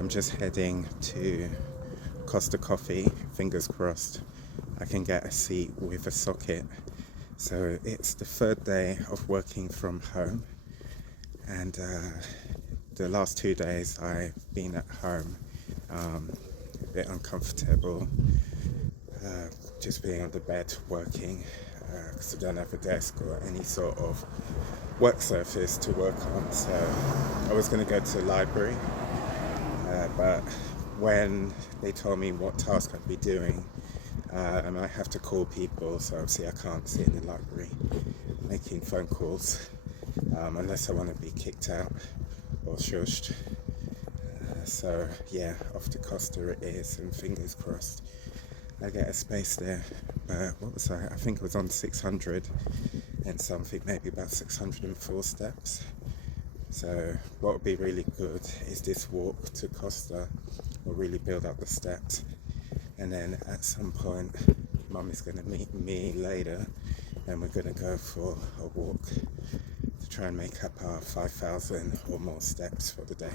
I'm just heading to Costa Coffee, fingers crossed I can get a seat with a socket. So it's the third day of working from home, and the last 2 days I've been at home, a bit uncomfortable, just being on the bed working, because I don't have a desk or any sort of work surface to work on. So I was going to go to the library, but when they told me what task I'd be doing, I might have to call people, so obviously I can't sit in the library making phone calls, unless I want to be kicked out or shushed. So yeah, off to Costa it is, and fingers crossed I get a space there. But what was I think it was on 600 and something, maybe about 604 steps. So what would be really good is this walk to Costa will really build up the steps, and then at some point Mum is going to meet me later and we're going to go for a walk to try and make up our 5,000 or more steps for the day.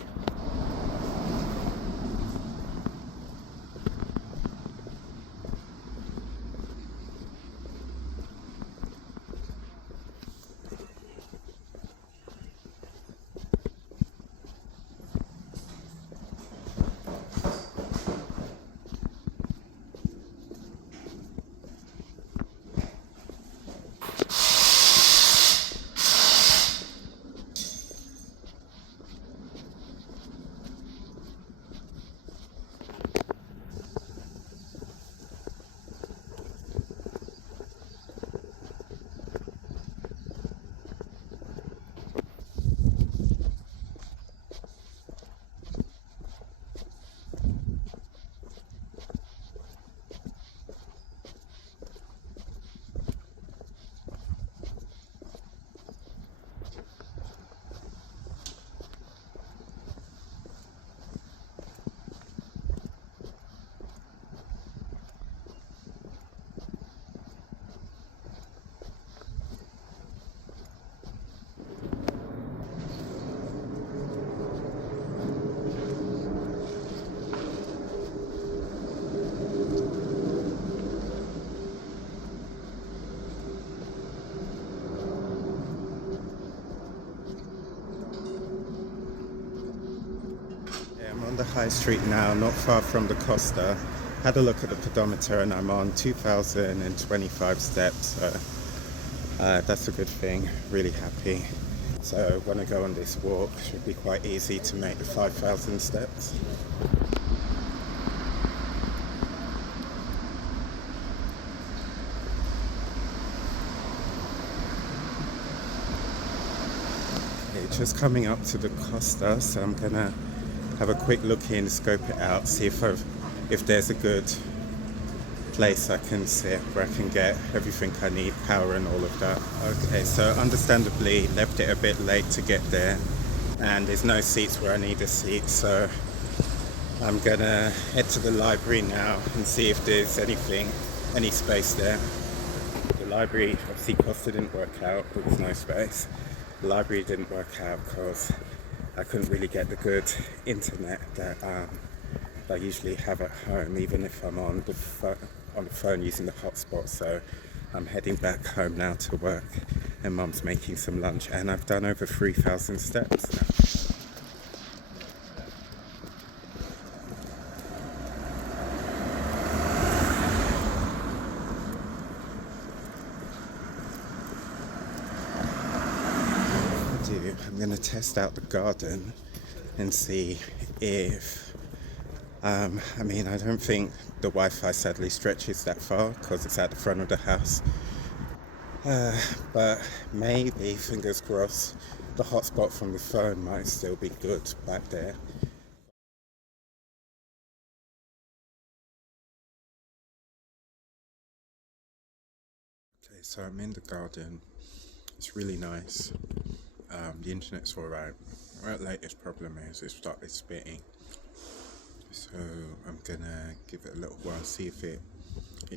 I'm on the high street now, not far from the Costa. Had a look at the pedometer and I'm on 2,025 steps, so that's a good thing, really happy. So when I go on this walk, it should be quite easy to make the 5,000 steps. Okay, just coming up to the Costa, so I'm gonna have a quick look in, scope it out, see if there's a good place I can sit where I can get everything I need, power and all of that. Okay, so understandably left it a bit late to get there, and there's no seats where I need a seat, so I'm gonna head to the library now and see if there's any space there. The library, obviously Costa didn't work out, there was no space. The library didn't work out because I couldn't really get the good internet that I usually have at home, even if I'm on the phone using the hotspot. So I'm heading back home now to work, and Mum's making some lunch, and I've done over 3,000 steps now. I'm going to test out the garden and see if, I don't think the Wi-Fi sadly stretches that far because it's at the front of the house. But maybe, fingers crossed, the hotspot from the phone might still be good back there. Okay, so I'm in the garden. It's really nice. The internet's alright. Our latest problem is it started spitting. So I'm gonna give it a little while, see if it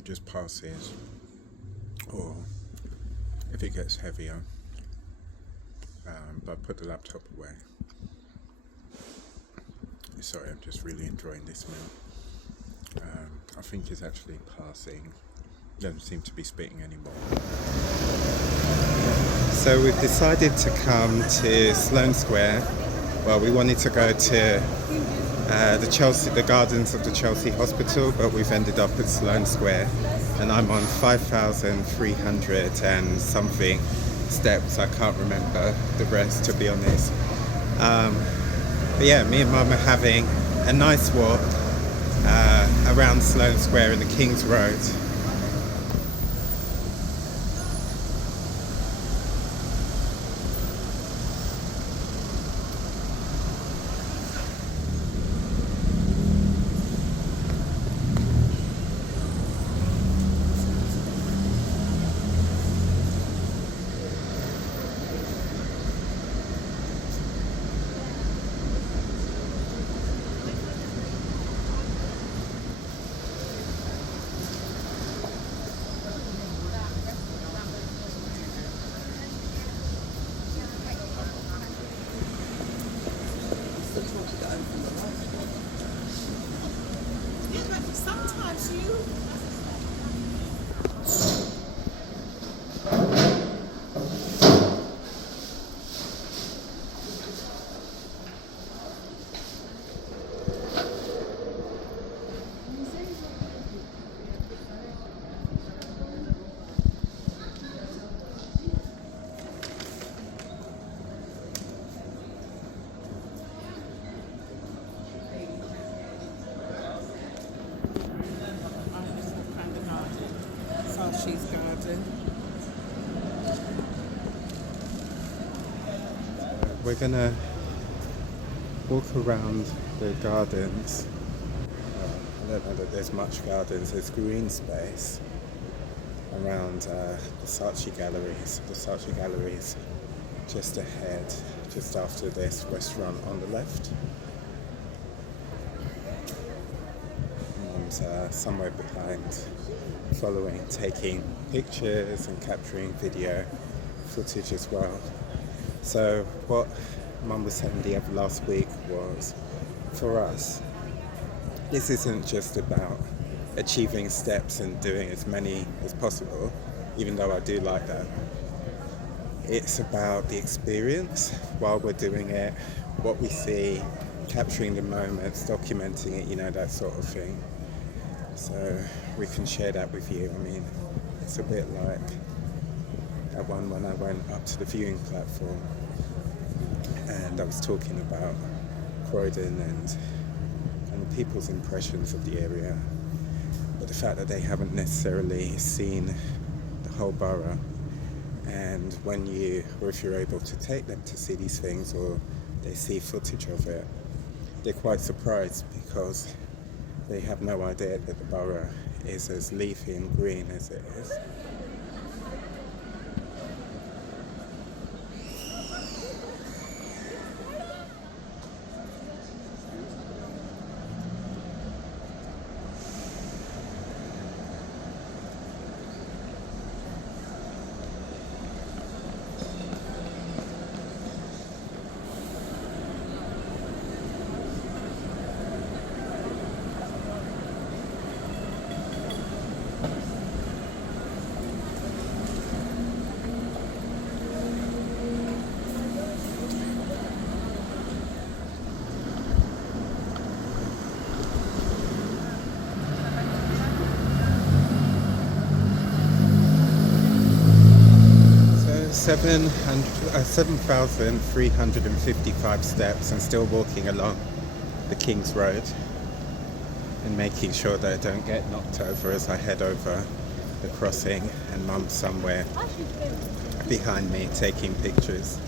just passes, or if it gets heavier. But put the laptop away. Sorry, I'm just really enjoying this meal. I think he's actually passing. He doesn't seem to be speaking anymore. So we've decided to come to Sloane Square. Well, we wanted to go to the gardens of the Chelsea Hospital, but we've ended up at Sloane Square, and I'm on 5,300 and something steps. I can't remember the rest, to be honest. But yeah, me and Mum are having a nice walk around Sloane Square in the King's Road. Sometimes you. She's garden. We're gonna walk around the gardens. I don't know that there's much gardens. There's green space around the Saatchi Galleries. The Saatchi Galleries just ahead, just after this restaurant on the left. And somewhere behind, following, taking pictures and capturing video footage as well. So what Mum was saying the other last week was, for us, this isn't just about achieving steps and doing as many as possible, even though I do like that. It's about the experience while we're doing it, what we see, capturing the moments, documenting it, that sort of thing. So we can share that with you. I mean, it's a bit like that one when I went up to the viewing platform and I was talking about Croydon and people's impressions of the area, but the fact that they haven't necessarily seen the whole borough, and if you're able to take them to see these things or they see footage of it, they're quite surprised because they have no idea that the borough is as leafy and green as it is. So 7,355 steps and still walking along the King's Road and making sure that I don't get knocked over as I head over the crossing, and Mum's somewhere behind me taking pictures.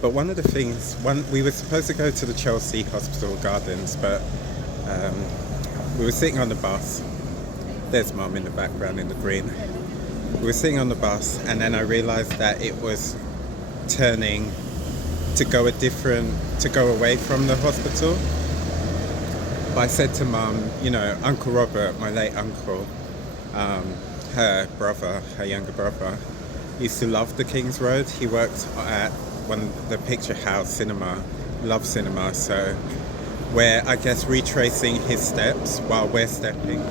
But one of the things, we were supposed to go to the Chelsea Hospital Gardens, but we were sitting on the bus. There's Mum in the background in the green. We were sitting on the bus, and then I realised that it was turning to go away from the hospital. But I said to Mum, Uncle Robert, my late uncle, her younger brother, used to love the King's Road. He worked at the Picture House cinema, loved cinema, so we're, I guess, retracing his steps while we're stepping.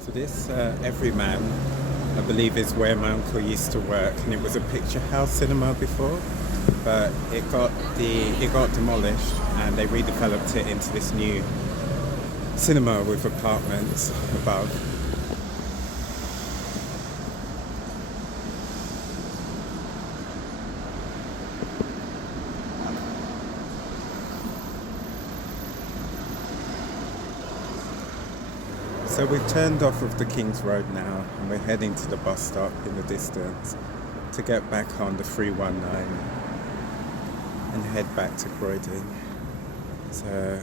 So this Everyman, I believe, is where my uncle used to work, and it was a picture house cinema before, but it got demolished, and they redeveloped it into this new cinema with apartments above. So we've turned off of the King's Road now, and we're heading to the bus stop in the distance to get back on the 319 and head back to Croydon. So,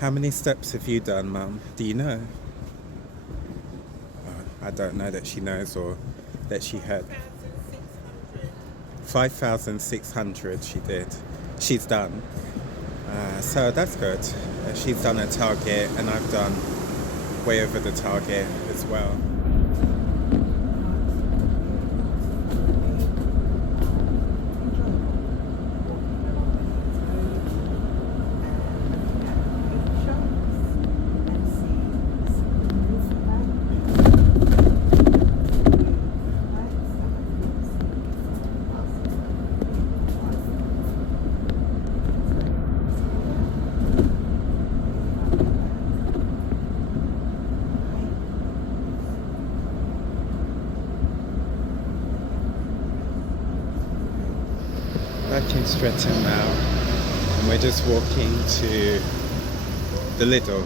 how many steps have you done, Mum? Do you know? Oh, I don't know that she knows or that she heard. 5,600 she did. She's done. So that's good. She's done a target, and I've done way over the target as well. Back in Streatham now, and we're just walking to the Lidl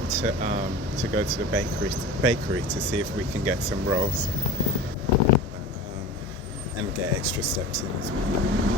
to go to the bakery to see if we can get some rolls and get extra steps in as well.